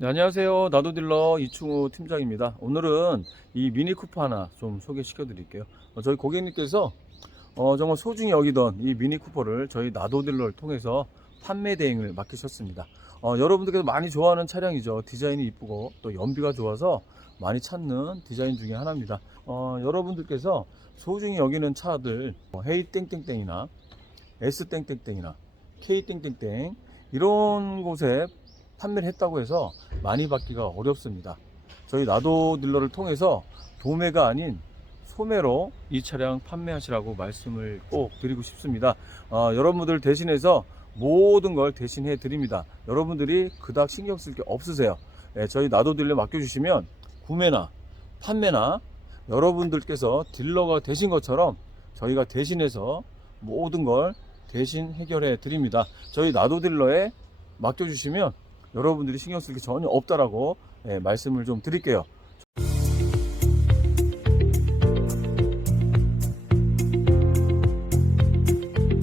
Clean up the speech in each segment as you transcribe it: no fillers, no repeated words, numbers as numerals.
네, 안녕하세요. 나도딜러 이충우 팀장입니다. 오늘은 이 미니 쿠퍼 하나 좀 소개시켜 드릴게요. 저희 고객님께서 정말 소중히 여기던 이 미니 쿠퍼를 저희 나도딜러를 통해서 판매 대행을 맡기셨습니다. 여러분들께서 많이 좋아하는 차량이죠. 디자인이 이쁘고 또 연비가 좋아서 많이 찾는 디자인 중에 하나입니다. 여러분들께서 소중히 여기는 차들 헤이 땡땡땡이나 S 땡땡땡이나 K 땡땡땡 이런 곳에 판매를 했다고 해서 많이 받기가 어렵습니다. 저희 나도딜러를 통해서 도매가 아닌 소매로 이 차량 판매하시라고 말씀을 꼭 드리고 싶습니다. 여러분들 대신해서 모든 걸 대신해 드립니다. 여러분들이 그닥 신경 쓸 게 없으세요. 저희 나도딜러 맡겨주시면 구매나 판매나 여러분들께서 딜러가 되신 것처럼 저희가 대신해서 모든 걸 대신 해결해 드립니다. 저희 나도딜러에 맡겨주시면 여러분들이 신경 쓸 게 전혀 없다라고 말씀을 좀 드릴게요.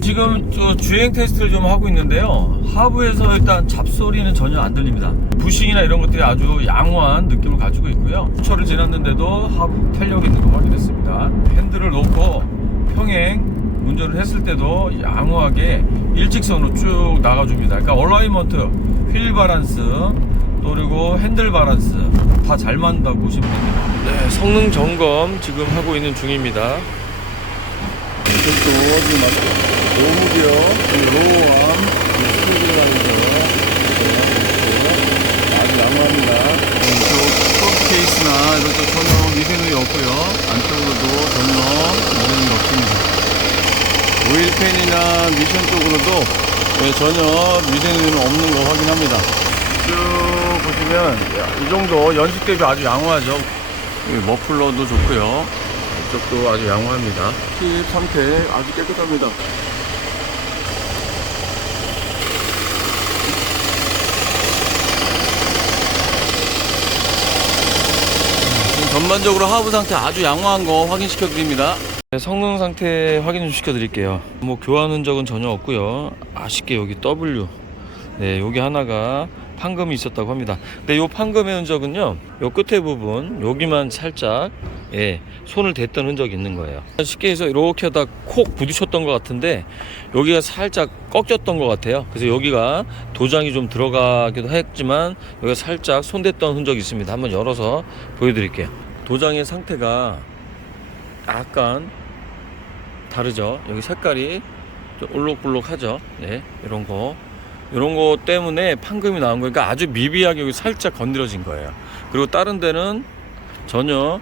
지금 주행 테스트를 좀 하고 있는데요. 하부에서 일단 잡소리는 전혀 안 들립니다. 부싱이나 이런 것들이 아주 양호한 느낌을 가지고 있고요. 주차를 지났는데도 하부 탄력 있는 거 확인했습니다. 핸들을 놓고 평행 운전을 했을 때도 양호하게 일직선으로 쭉 나가줍니다. 그러니까 얼라이먼트, 휠 바란스, 또 그리고 핸들 바란스 다 잘 맞는다고 보시면 됩니다. 네, 성능 점검 지금 하고 있는 중입니다. 이것도 지금 노무비어, 로우암, 스피드라이저 아주 양호합니다. 이쪽 프론트 케이스나 이런 쪽 전혀 미세누이 없고요. 안쪽으로도 전혀 미세누이 없습니다. 오일팬이나 미션 쪽으로도 전혀 미세누이는 없는 거 확인합니다. 쭉 보시면 이 정도 연식 대비 아주 양호하죠. 머플러도 좋고요. 이쪽도 아주 양호합니다. 팁 상태 아주 깨끗합니다. 전반적으로 하부 상태 아주 양호한 거 확인시켜 드립니다. 성능 상태 확인 좀 시켜 드릴게요. 뭐 교환 흔적은 전혀 없고요. 아쉽게 여기 W 여기 하나가 판금이 있었다고 합니다. 근데 요 판금의 흔적은요, 요 끝에 부분 여기만 살짝 손을 댔던 흔적이 있는 거예요. 쉽게 해서 이렇게 하다 콕 부딪혔던 것 같은데 여기가 살짝 꺾였던 것 같아요. 그래서 여기가 도장이 좀 들어가기도 했지만 여기가 살짝 손댔던 흔적이 있습니다. 한번 열어서 보여드릴게요. 도장의 상태가 약간 다르죠. 여기 색깔이 좀 올록블록하죠. 이런 거 때문에 판금이 나온 거니까 아주 미비하게 여기 살짝 건드려진 거예요. 그리고 다른 데는 전혀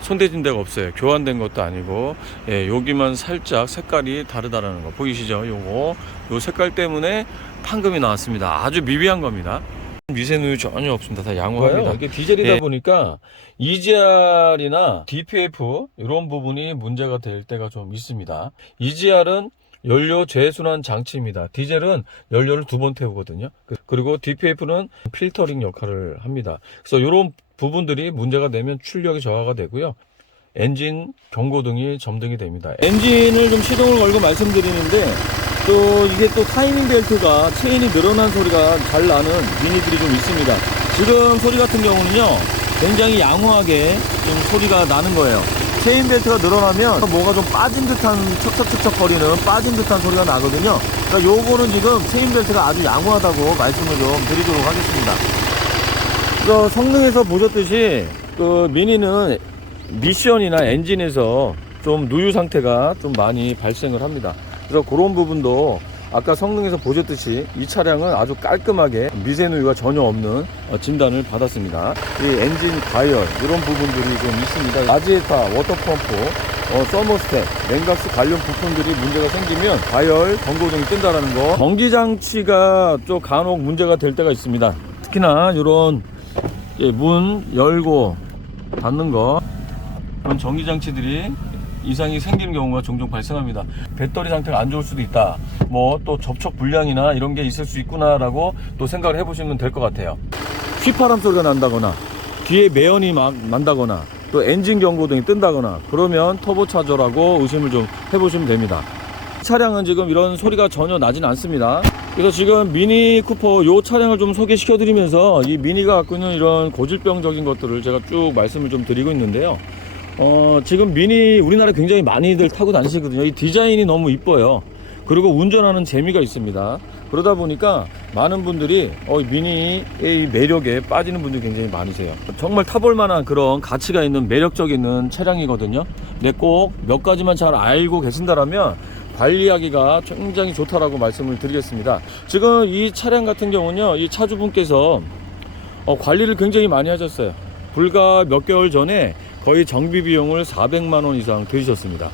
손대진 데가 없어요. 교환된 것도 아니고 여기만 살짝 색깔이 다르다라는 거 보이시죠? 요 색깔 때문에 판금이 나왔습니다. 아주 미비한 겁니다. 미세누이 전혀 없습니다. 다 양호합니다. 이게 디젤이다 보니까 EGR이나 DPF 이런 부분이 문제가 될 때가 좀 있습니다. EGR은 연료 재순환 장치입니다. 디젤은 연료를 2번 태우거든요. 그리고 DPF는 필터링 역할을 합니다. 그래서 이런 부분들이 문제가 되면 출력이 저하가 되고요. 엔진 경고등이 점등이 됩니다. 엔진을 좀 시동을 걸고 말씀드리는데 또 이게 또 타이밍 벨트가 체인이 늘어난 소리가 잘 나는 미니들이 좀 있습니다. 지금 소리 같은 경우는요, 굉장히 양호하게 좀 소리가 나는 거예요. 체인 벨트가 늘어나면 뭐가 좀 빠진 듯한 척척척척 거리는 빠진 듯한 소리가 나거든요. 그러니까 요거는 지금 체인 벨트가 아주 양호하다고 말씀을 좀 드리도록 하겠습니다. 그래서 성능에서 보셨듯이 그 미니는 미션이나 엔진에서 좀 누유 상태가 좀 많이 발생을 합니다. 그래서 그런 부분도 아까 성능에서 보셨듯이 이 차량은 아주 깔끔하게 미세누이가 전혀 없는 진단을 받았습니다. 이 엔진 가열 이런 부분들이 좀 있습니다. 라지에타, 워터펌프, 서머스텝, 냉각수 관련 부품들이 문제가 생기면 가열 경고등이 뜬다라는 거. 전기장치가 좀 간혹 문제가 될 때가 있습니다. 특히나 이런 문 열고 닫는 거, 그런 전기장치들이 이상이 생기는 경우가 종종 발생합니다. 배터리 상태가 안 좋을 수도 있다, 뭐 또 접촉 불량이나 이런 게 있을 수 있구나 라고 또 생각을 해보시면 될 것 같아요. 휘파람 소리가 난다거나 뒤에 매연이 막 난다거나 또 엔진 경고등이 뜬다거나 그러면 터보차저라고 의심을 좀 해보시면 됩니다. 차량은 지금 이런 소리가 전혀 나진 않습니다. 그래서 지금 미니 쿠퍼 요 차량을 좀 소개시켜 드리면서 이 미니가 갖고 있는 이런 고질병적인 것들을 제가 쭉 말씀을 좀 드리고 있는데요. 지금 미니 우리나라에 굉장히 많이들 타고 다니시거든요. 이 디자인이 너무 이뻐요. 그리고 운전하는 재미가 있습니다. 그러다 보니까 많은 분들이 미니의 매력에 빠지는 분들이 굉장히 많으세요. 정말 타볼 만한 그런 가치가 있는 매력적인 차량이거든요. 근데 꼭 몇 가지만 잘 알고 계신다라면 관리하기가 굉장히 좋다라고 말씀을 드리겠습니다. 지금 이 차량 같은 경우는요, 이 차주분께서 관리를 굉장히 많이 하셨어요. 불과 몇 개월 전에 거의 정비 비용을 400만 원 이상 들이셨습니다.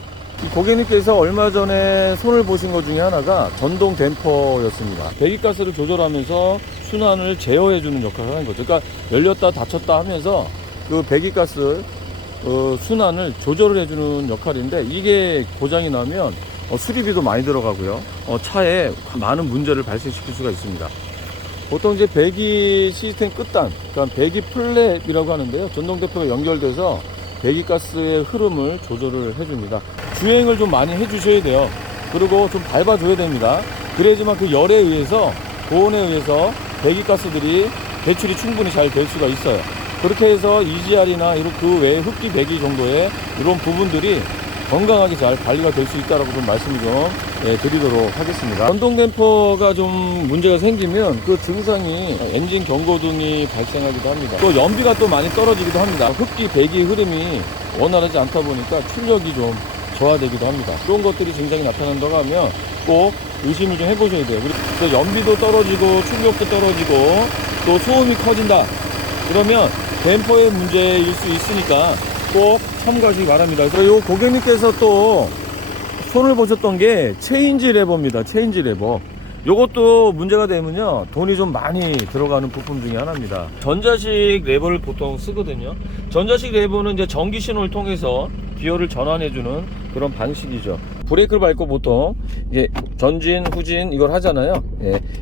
이 고객님께서 얼마 전에 손을 보신 것 중에 하나가 전동 댐퍼였습니다. 배기가스를 조절하면서 순환을 제어해주는 역할을 하는 거죠. 그러니까 열렸다 닫혔다 하면서 그 배기가스 순환을 조절을 해주는 역할인데, 이게 고장이 나면 수리비도 많이 들어가고요. 차에 많은 문제를 발생시킬 수가 있습니다. 보통 이제 배기 시스템 끝단, 그러니까 배기 플랩이라고 하는데요. 전동 댐퍼가 연결돼서 배기가스의 흐름을 조절을 해줍니다. 주행을 좀 많이 해주셔야 돼요. 그리고 좀 밟아줘야 됩니다. 그래야지만 그 열에 의해서, 고온에 의해서 배기가스들이 배출이 충분히 잘 될 수가 있어요. 그렇게 해서 EGR이나 이런 그 외에 흡기 배기 정도의 이런 부분들이 건강하게 잘 관리가 될 수 있다라고 좀 말씀을 좀 드리도록 하겠습니다. 전동 댐퍼가 좀 문제가 생기면 그 증상이 엔진 경고등이 발생하기도 합니다. 또 연비가 또 많이 떨어지기도 합니다. 흡기 배기 흐름이 원활하지 않다 보니까 출력이 좀 저하되기도 합니다. 그런 것들이 증상이 나타난다고 하면 꼭 의심을 좀 해보셔야 돼요. 그리고 연비도 떨어지고 출력도 떨어지고 또 소음이 커진다. 그러면 댐퍼의 문제일 수 있으니까 꼭 참고하시기 바랍니다. 그래서 이 고객님께서 또 손을 보셨던 게 체인지 레버입니다. 체인지 레버. 요것도 문제가 되면요, 돈이 좀 많이 들어가는 부품 중에 하나입니다. 전자식 레버를 보통 쓰거든요. 전자식 레버는 이제 전기 신호를 통해서 기어를 전환해주는 그런 방식이죠. 브레이크를 밟고 보통 이게 전진, 후진 이걸 하잖아요.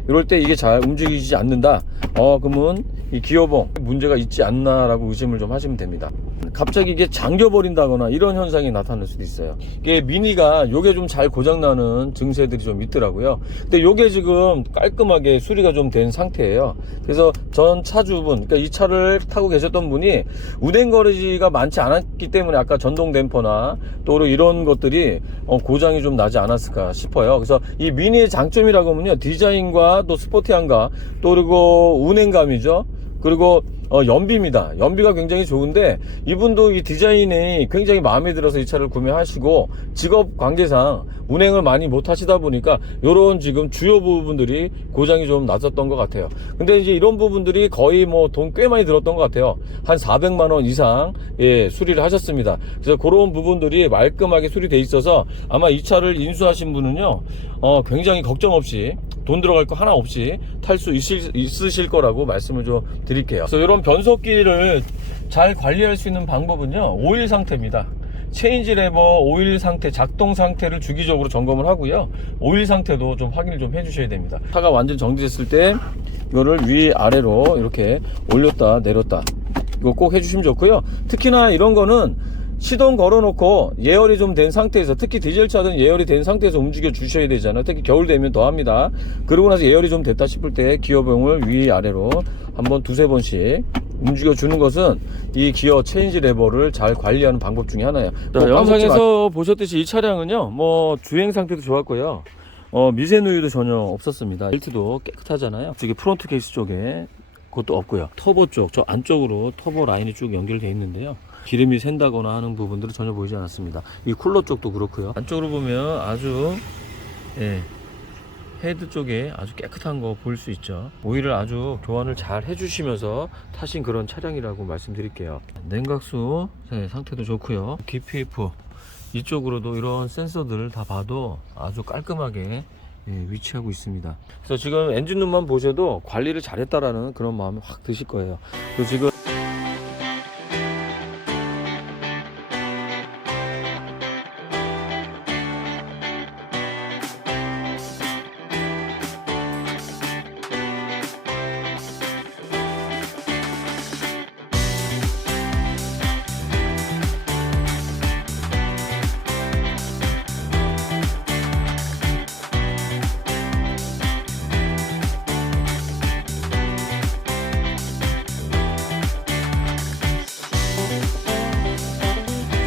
이럴 때 이게 잘 움직이지 않는다. 그러면 이 기어봉 문제가 있지 않나라고 의심을 좀 하시면 됩니다. 갑자기 이게 잠겨버린다거나 이런 현상이 나타날 수도 있어요. 이게 미니가 요게 좀 잘 고장나는 증세들이 좀 있더라고요. 근데 요게 지금 깔끔하게 수리가 좀 된 상태예요. 그래서 전 차주분, 그러니까 이 차를 타고 계셨던 분이 운행거리가 많지 않았기 때문에 아까 전동 댐퍼나 또 이런 것들이 고장이 좀 나지 않았을까 싶어요. 그래서 이 미니의 장점이라고 하면요, 디자인과 또 스포티함과 또 그리고 운행감이죠. 그리고 연비입니다. 연비가 굉장히 좋은데, 이분도 이 디자인이 굉장히 마음에 들어서 이 차를 구매하시고 직업 관계상 운행을 많이 못 하시다 보니까 요런 지금 주요 부분들이 고장이 좀 났었던 것 같아요. 근데 이제 이런 부분들이 거의 뭐 돈 꽤 많이 들었던 것 같아요. 한 400만 원 이상 수리를 하셨습니다. 그래서 그런 부분들이 말끔하게 수리돼 있어서 아마 이 차를 인수하신 분은요, 굉장히 걱정 없이, 돈 들어갈 거 하나 없이 탈 수 있으실 거라고 말씀을 좀 드릴게요. 그래서 이런 변속기를 잘 관리할 수 있는 방법은요, 오일 상태입니다. 체인지 레버 오일 상태, 작동 상태를 주기적으로 점검을 하고요, 오일 상태도 좀 확인을 좀 해주셔야 됩니다. 차가 완전 정지됐을 때 이거를 위아래로 이렇게 올렸다 내렸다, 이거 꼭 해주시면 좋고요. 특히나 이런 거는 시동 걸어놓고 예열이 좀 된 상태에서, 특히 디젤차든 예열이 된 상태에서 움직여 주셔야 되잖아요. 특히 겨울 되면 더 합니다. 그러고 나서 예열이 좀 됐다 싶을 때 기어봉을 위아래로 한번 두세 번씩 움직여 주는 것은 이 기어 체인지 레버를 잘 관리하는 방법 중에 하나예요. 자, 영상에서 보셨듯이 이 차량은요, 뭐 주행 상태도 좋았고요, 미세 누유도 전혀 없었습니다. 벨트도 깨끗하잖아요. 저기 프론트 케이스 쪽에 그것도 없고요. 터보 쪽, 저 안쪽으로 터보 라인이 쭉 연결되어 있는데요, 기름이 샌다거나 하는 부분들은 전혀 보이지 않았습니다. 이 쿨러 쪽도 그렇고요. 안쪽으로 보면 아주 헤드 쪽에 아주 깨끗한 거 볼 수 있죠. 오일을 아주 교환을 잘 해주시면서 타신 그런 차량이라고 말씀드릴게요. 냉각수 상태도 좋고요. DPF 이쪽으로도 이런 센서들을 다 봐도 아주 깔끔하게 위치하고 있습니다. 그래서 지금 엔진룸만 보셔도 관리를 잘했다라는 그런 마음이 확 드실 거예요. 그리고 지금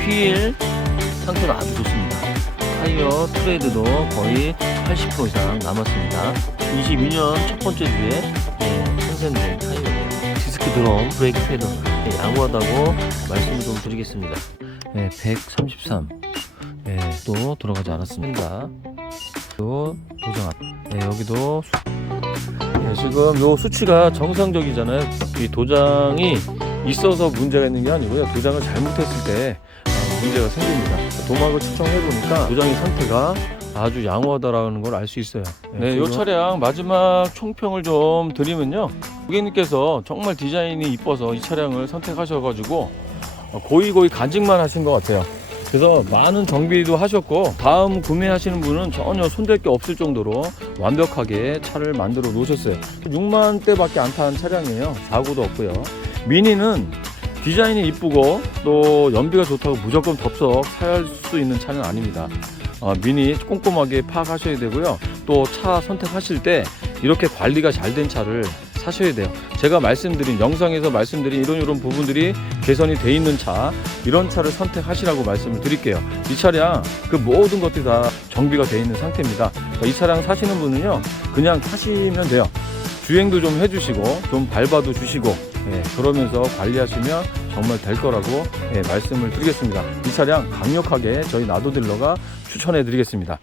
휠 상태가 아주 좋습니다. 타이어 트레이드도 거의 80% 이상 남았습니다. 22년 첫 번째 주에 생산된 타이어예요. 디스크 드럼, 브레이크 패드 양호하다고 말씀을 좀 드리겠습니다. 133 또 들어가지 않았습니다. 또 도장 앞 여기도 지금 요 수치가 정상적이잖아요. 이 도장이 있어서 문제가 있는 게 아니고요. 도장을 잘못했을 때 문제가 생깁니다. 도막을 측정해 보니까 도장의 상태가 아주 양호하다라는 걸 알 수 있어요. 네, 이 차량 마지막 총평을 좀 드리면요. 고객님께서 정말 디자인이 이뻐서 이 차량을 선택하셔가지고 고이 간직만 하신 것 같아요. 그래서 많은 정비도 하셨고 다음 구매하시는 분은 전혀 손댈 게 없을 정도로 완벽하게 차를 만들어 놓으셨어요. 6만 대밖에 안 탄 차량이에요. 사고도 없고요. 미니는 디자인이 이쁘고 또 연비가 좋다고 무조건 덥석 살 수 있는 차는 아닙니다. 미니 꼼꼼하게 파악하셔야 되고요. 또 차 선택하실 때 이렇게 관리가 잘 된 차를 사셔야 돼요. 제가 말씀드린 영상에서 말씀드린 이런 부분들이 개선이 돼 있는 차, 이런 차를 선택하시라고 말씀을 드릴게요. 이 차량 그 모든 것들이 다 정비가 돼 있는 상태입니다. 이 차량 사시는 분은요 그냥 타시면 돼요. 주행도 좀 해주시고 좀 밟아도 주시고 그러면서 관리하시면 정말 될 거라고 말씀을 드리겠습니다. 이 차량 강력하게 저희 나도딜러가 추천해 드리겠습니다.